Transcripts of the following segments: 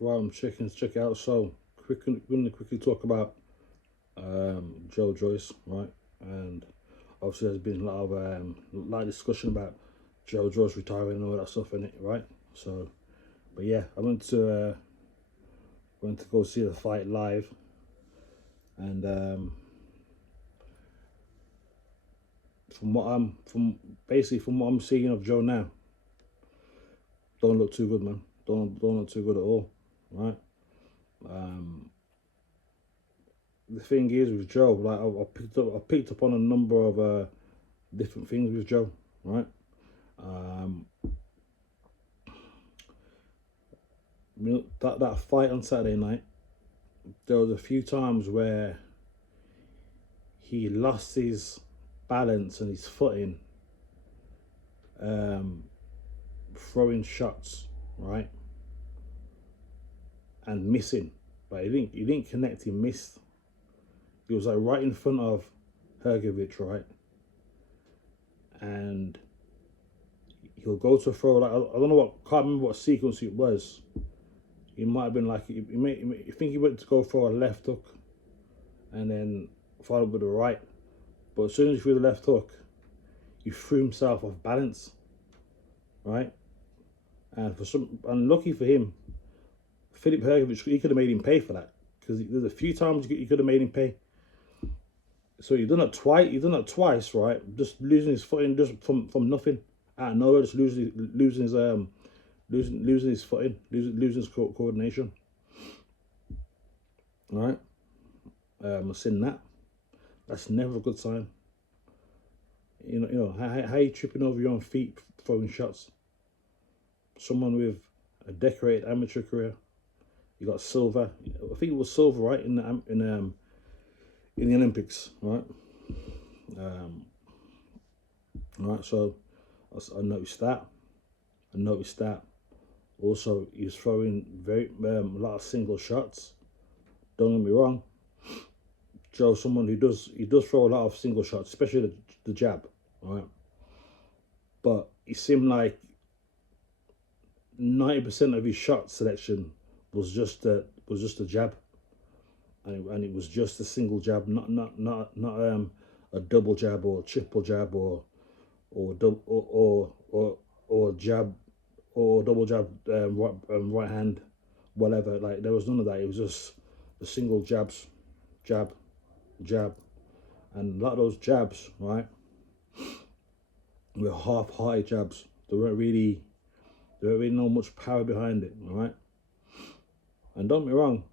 Right, I'm checking check it out. So, gonna quickly talk about Joe Joyce, right? And obviously, there's been a lot of discussion about Joe Joyce retiring and all that stuff in it, right? So, but yeah, I went to go see the fight live, and from what I'm seeing of Joe now, don't look too good, man. Don't look too good at all, right? Um, the thing is with Joe, like I picked up on a number of different things with Joe, right? Um, that fight on Saturday night, there was a few times where he lost his balance and his footing, um, throwing shots, right, and missing. But he didn't connect. He missed. He was like right in front of Hergovich, right, and he'll go to throw. Like I don't know what, can't remember what sequence it was. He might have been like I think he went to go for a left hook, and then followed with a right. But as soon as he threw the left hook, he threw himself off balance, right? And lucky for him, Philip Hergovich, he could have made him pay for that, because there's a few times he could have made him pay. So he done it twice. He done it twice, right? Just losing his footing just from nothing, out of nowhere, just losing his footing, losing his coordination, right? I've seen that. That's never a good sign. How you tripping over your own feet throwing shots? Someone with a decorated amateur career, you got silver. I think it was silver, right, in the Olympics, right? Um, right. So I noticed that. I noticed that. Also, he was throwing a lot of single shots. Don't get me wrong. Joe, someone he does throw a lot of single shots, especially the jab, right? But it seemed like 90% of his shot selection was just a jab, and it was just a single jab, not a double jab or a triple jab or double or jab or double jab, right hand, whatever. Like there was none of that. It was just the single jabs, jab, jab, and a lot of those jabs, right, were half-hearted jabs. There weren't really no much power behind it, all right. And don't get me wrong,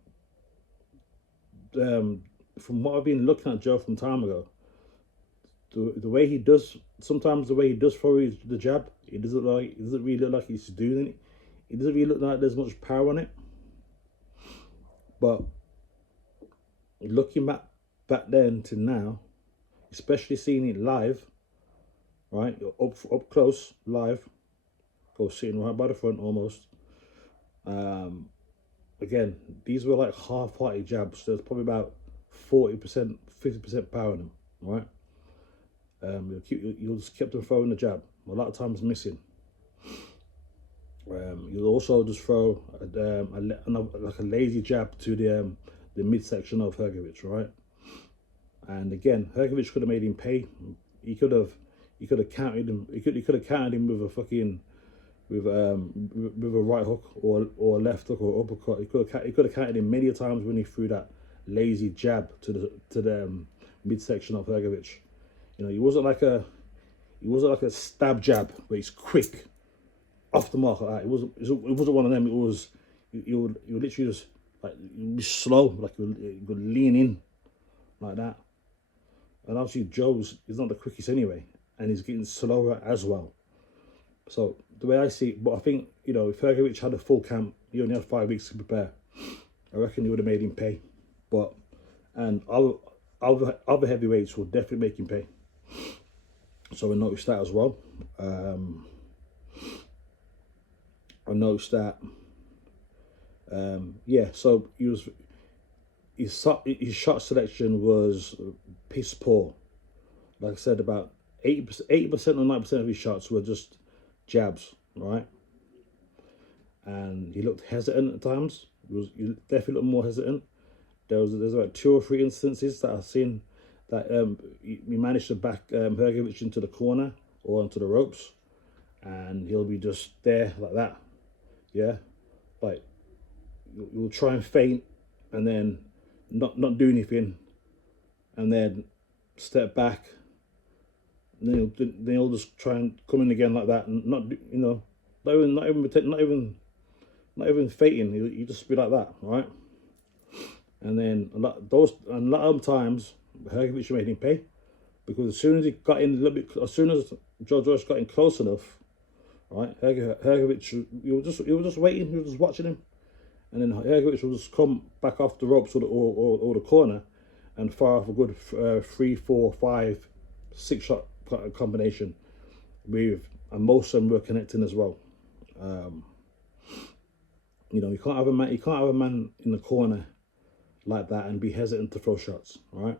from what I've been looking at Joe from time ago, the way he does sometimes the way he does throw the jab, it doesn't really look like he's doing it. It doesn't really look like there's much power on it. But looking back then to now, especially seeing it live, right, up close live, go sitting right by the front almost. Um, Again, these were like half-hearted jabs. There's probably about 40%, 50% power in them, right? You'll just keep on throwing the jab. A lot of times missing. You'll also just throw like a lazy jab to the midsection of Hergovich, right? And again, Hergovich could have made him pay. He could have counted him. He could have counted him with a fucking with a right hook or a left hook or uppercut. He could have counted him many times when he threw that lazy jab to the midsection of Hergovich. He wasn't like a stab jab where he's quick off the mark like that. It wasn't one of them. You would literally just like you'd be slow, like you would lean in like that. And obviously Joe's is not the quickest anyway, and he's getting slower as well. So the way I see it, but I think if Hergovich had a full camp, he only had 5 weeks to prepare. I reckon he would have made him pay. But and other heavyweights will definitely make him pay. So I noticed that as well. I noticed that. Yeah. So his shot selection was piss poor. Like I said, about 80% or 90% of his shots were just jabs, right? and he looked hesitant at times. He definitely looked more hesitant. There's about 2 or 3 instances that I've seen that he managed to back Hrgovic into the corner or onto the ropes, and he'll be just there like that, yeah, like you'll try and feint and then not do anything, and then step back, and then he'll just try and come in again like that, and not even fainting. He'll just be like that, right? And then a lot of times Hrgovic made him pay, because as soon as he got in a little bit, as soon as Joe Joyce got in close enough, right, Hrgovic, he was just waiting, he was just watching him, and then Hrgovic will just come back off the ropes or the corner and fire off a good 3, 4, 5, 6 shot combination and most of them were connecting as well. You can't have a man in the corner like that and be hesitant to throw shots, right?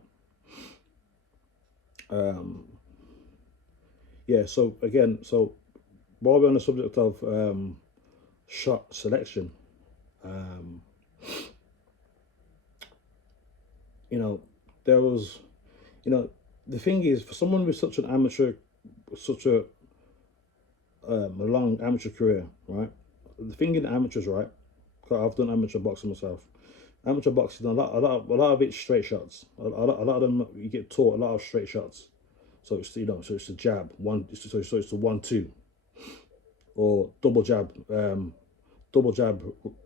Yeah. So while we're on the subject of shot selection, there was, the thing is, for someone with such a long amateur career, right? The thing in amateurs, right? I've done amateur boxing myself. Amateur boxing, a lot of it's straight shots. A lot of them you get taught a lot of straight shots. So it's so it's the jab so it's the 1-2, or double jab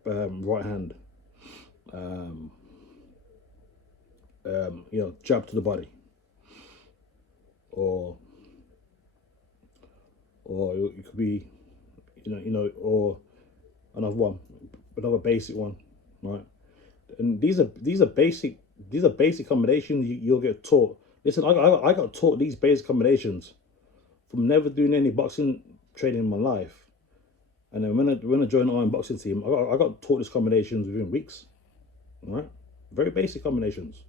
right hand, jab to the body, or it could be, or another basic one, right? And these are basic combinations you'll get taught. Listen, I got taught these basic combinations from never doing any boxing training in my life, and then when I joined the Iron Boxing team, I got taught these combinations within weeks, right? Very basic combinations.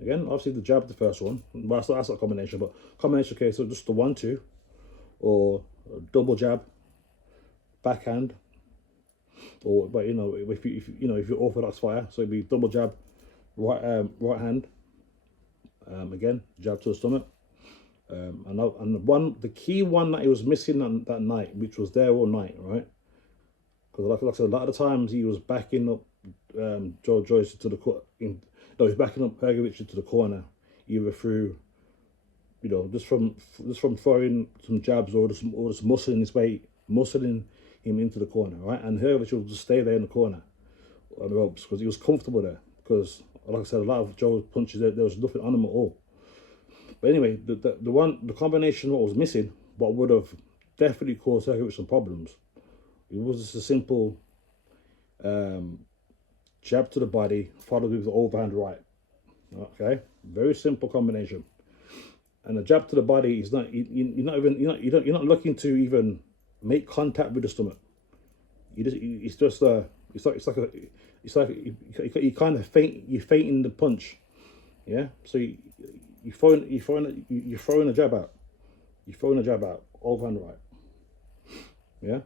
Again, obviously the jab, the first one, well, that's not a combination, but combination, okay, so just the 1-2, or double jab, backhand, but if you're orthodox fighter, so it'd be double jab, right hand, again jab to the stomach, and the key one that he was missing that night, which was there all night, right? Because like I said, a lot of the times he was backing up Joe Joyce to the he's backing up Hrgovic into the corner, either through, just from throwing some jabs, or just muscling him into the corner, right? And Hrgovic will just stay there in the corner on the ropes because he was comfortable there. Because, like I said, a lot of Joe's punches, there was nothing on him at all. But anyway, the combination what was missing, what would have definitely caused Hrgovic some problems, it was just a simple jab to the body followed with the overhand right. Okay, very simple combination. And the jab to the body is not, you're not looking to even make contact with the stomach. It's like you kind of you're feinting the punch, yeah. So you're throwing a jab out, overhand right, yeah.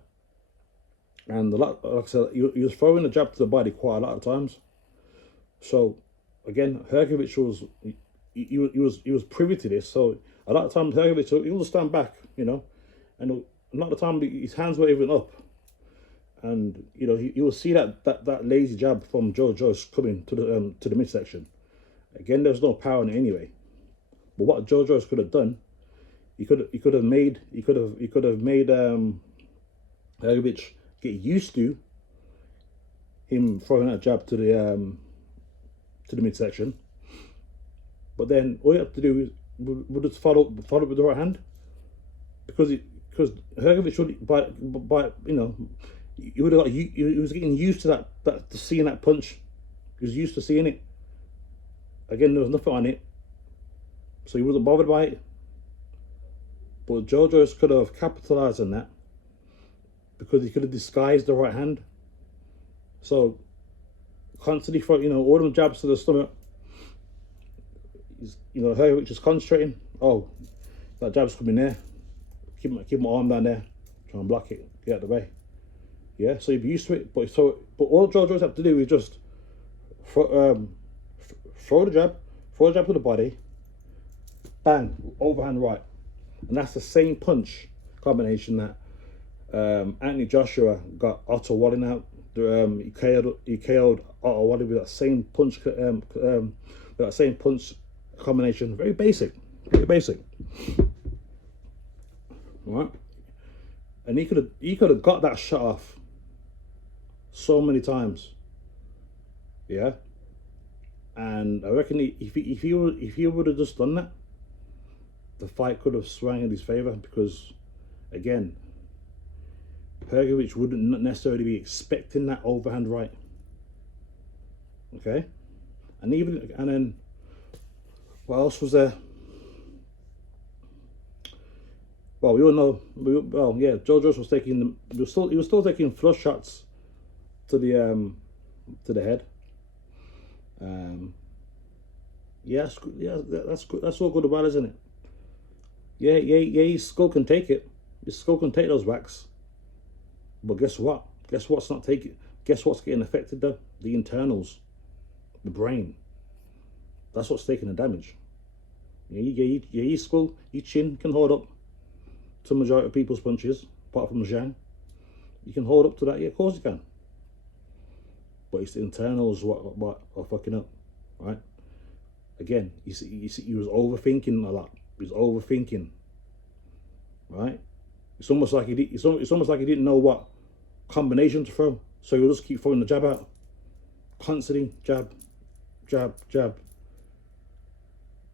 And like I said, you're throwing a jab to the body quite a lot of times. So again, Hrgovic was privy to this. So a lot of times Hrgovic, he'll just stand back, and a lot of the time his hands were even up, and he will see that lazy jab from Joe Joyce coming to the midsection. Again, there's no power in it anyway. But what Joe Joyce could have done, he could have made Hrgovic get used to him throwing that jab to the midsection. But then all you have to do is would just follow with the right hand, because Hrgovic would he would have he was getting used to to seeing that punch. He was used to seeing it. Again, there was nothing on it, so he wasn't bothered by it. But Joe Joyce could have capitalized on that, because he could have disguised the right hand. So constantly throwing, all them jabs to the stomach. Hrgovic is concentrating. Oh, that jab's coming there. Keep my arm down there, try and block it, get out of the way. Yeah, so you'd be used to it. But all Joe Joyce have to do is just throw the jab to the body, bang, overhand right, and that's the same punch combination that Anthony Joshua got Otto Walling out. He KO'd Otto Walling with that same punch, combination. Very basic, right? And he could have got that shot off so many times, yeah. And I reckon if he would have just done that, the fight could have swung in his favor, because again, Hrgović wouldn't necessarily be expecting that overhand right. Okay, and then what else was there? Well, we all know. Yeah, Joe Joyce was taking he was still taking flush shots to the head. Yeah, that's good. That's all good about, isn't it? Yeah. His skull can take it. His skull can take those whacks. But guess what? Guess what's not taking? Guess what's getting affected though? The internals, the brain. That's what's taking the damage. Yeah, your skull, your chin can hold up to the majority of people's punches, apart from Zhang. You can hold up to that. Yeah, of course you can. But it's the internals what are fucking up, right? Again, you see, he was overthinking a lot. He was overthinking, right? It's almost like it's almost like he didn't know what combination to throw, so he'll just keep throwing the jab out, constantly jab. The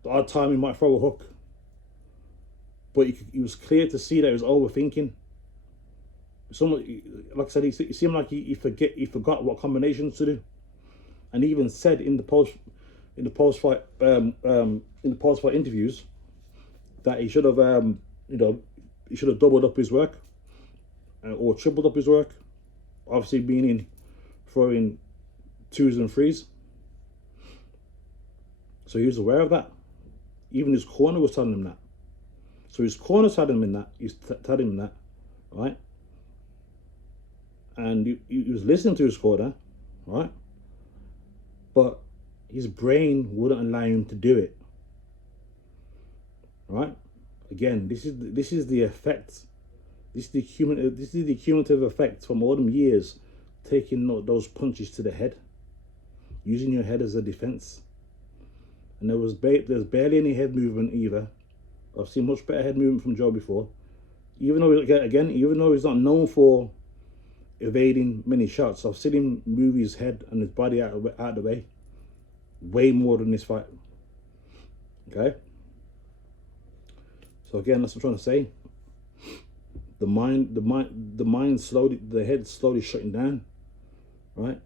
odd time he might throw a hook, but it was clear to see that he was overthinking. Like I said, it seemed like he forgot what combinations to do, and he even said in the post fight interviews that he should have doubled up his work or tripled up his work. Obviously, meaning throwing 2s and 3s. So he was aware of that. Even his corner was telling him that. So his corner's telling him that. He's telling him that, right? And he was listening to his corner, right? But his brain wouldn't allow him to do it, right? Again, this is the effect. This is the cumulative effect from all them years taking those punches to the head, using your head as a defense. And there's barely any head movement either. I've seen much better head movement from Joe before. Even though he's not known for evading many shots, I've seen him move his head and his body out of the way more than this fight. Okay. So again, that's what I'm trying to say. The head slowly shutting down, right?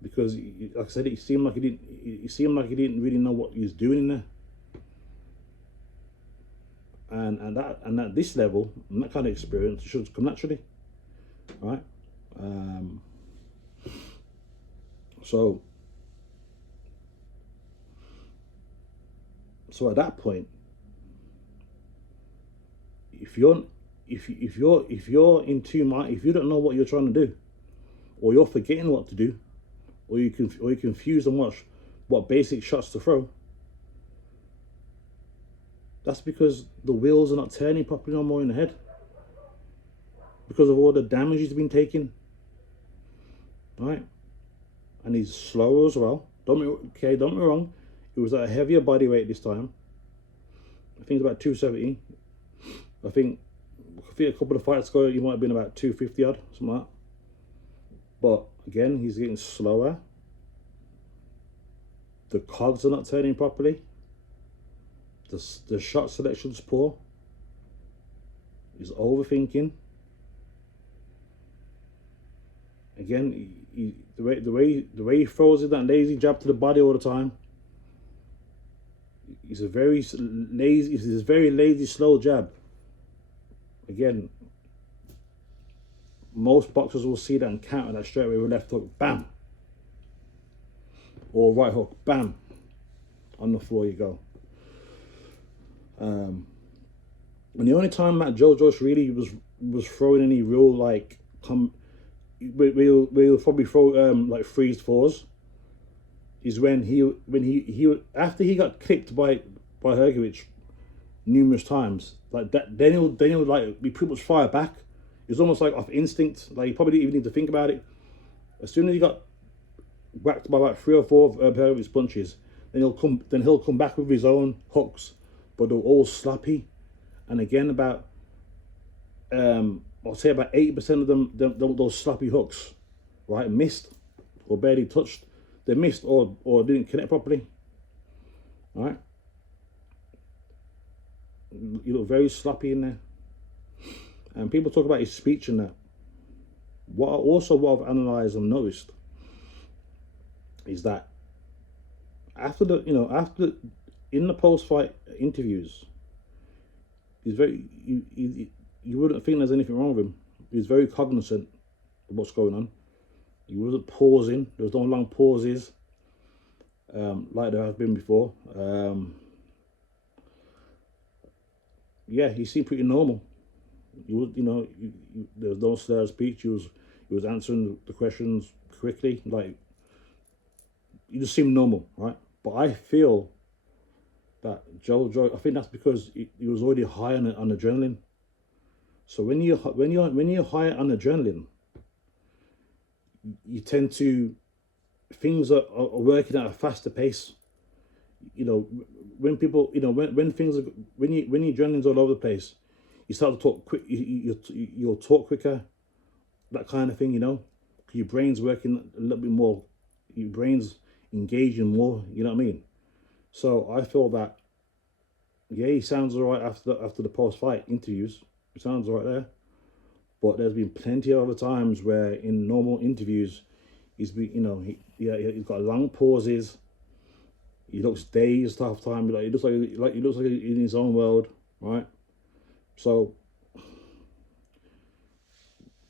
Because, like I said, it seemed like he didn't really know what he was doing in there. And at this level, and that kind of experience, it should come naturally, right? So at that point, if you're in two minds, if you don't know what you're trying to do, or you're forgetting what to do, or you're confused on what basic shots to throw, that's because the wheels are not turning properly no more in the head, because of all the damage he's been taking, right? And he's slower as well. Don't get me wrong, he was at a heavier body weight this time. I think it's about 270. I think a couple of fights ago he might have been about 250 odd, something like that. But again, he's getting slower. The cogs are not turning properly. The shot selection's poor. He's overthinking. Again, the way he throws it, that lazy jab to the body all the time. It's a very lazy, slow jab. Again, most boxers will see that and counter that straight away with left hook, bam, or right hook, bam. On the floor you go. And the only time that Joe Joyce really was throwing any real like we'll probably throw like freeze fours is when he after he got clipped by Hergovich numerous times, like that, then he'll like be pretty much fire back. It's almost like off instinct, like he probably didn't even need to think about it. As soon as he got whacked by about 3 or 4 of Hergovich's punches, then he'll come back with his own hooks, but they're all sloppy. And again, about I'll say about 80% of them, those sloppy hooks, right, missed or barely touched. They missed or didn't connect properly. All right, you look very sloppy in there. And people talk about his speech and that. What I've analysed and noticed is that after in the post-fight interviews, he's very you wouldn't think there's anything wrong with him. He's very cognizant of what's going on. He wasn't pausing. There was no long pauses like there has been before. Yeah, he seemed pretty normal. There was no slur of speech. He was answering the questions quickly. Like, he just seemed normal, right? But I feel that Joe Joyce, I think that's because he was already high on adrenaline. So when you're high on adrenaline, you tend to, things are working at a faster pace. When people, when things are, when your adrenaline's all over the place, you start to talk quick. You'll talk quicker, that kind of thing. Your brain's working a little bit more. Your brain's engaging more. You know what I mean? So I feel that, yeah, he sounds alright after the post-fight interviews. He sounds alright there. But there's been plenty of other times where in normal interviews, he's got long pauses. He looks dazed half the time. He looks like in his own world, right? So,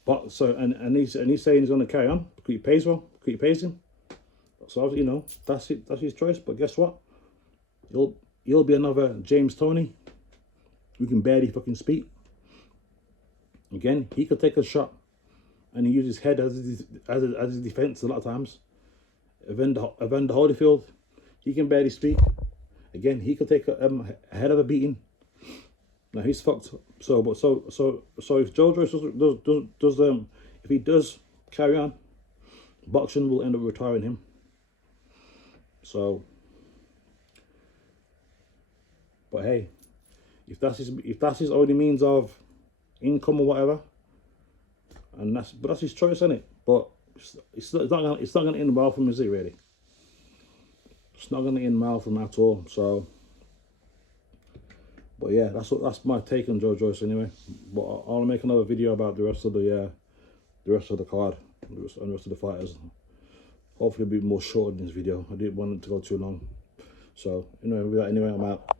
and he's saying he's going to carry on. He pays well. He pays him. So that's it. That's his choice. But guess what? He'll be another James Toney who can barely fucking speak. Again, he could take a shot, and he uses his head as his defense a lot of times. Evander Holyfield, he can barely speak. Again, he could take a head of a beating. Now he's fucked. So if Joe Joyce if he does carry on, boxing will end up retiring him. So, but hey, if that's his only means of income or whatever, and that's his choice, isn't it? But it's not gonna end well for him, is it? Really, it's not gonna end well for him at all. So, but yeah, that's my take on Joe Joyce anyway. But I'll make another video about the rest of the card and the rest of the fighters. Hopefully, it'll be more short in this video. I didn't want it to go too long. So anyway, with that, I'm out.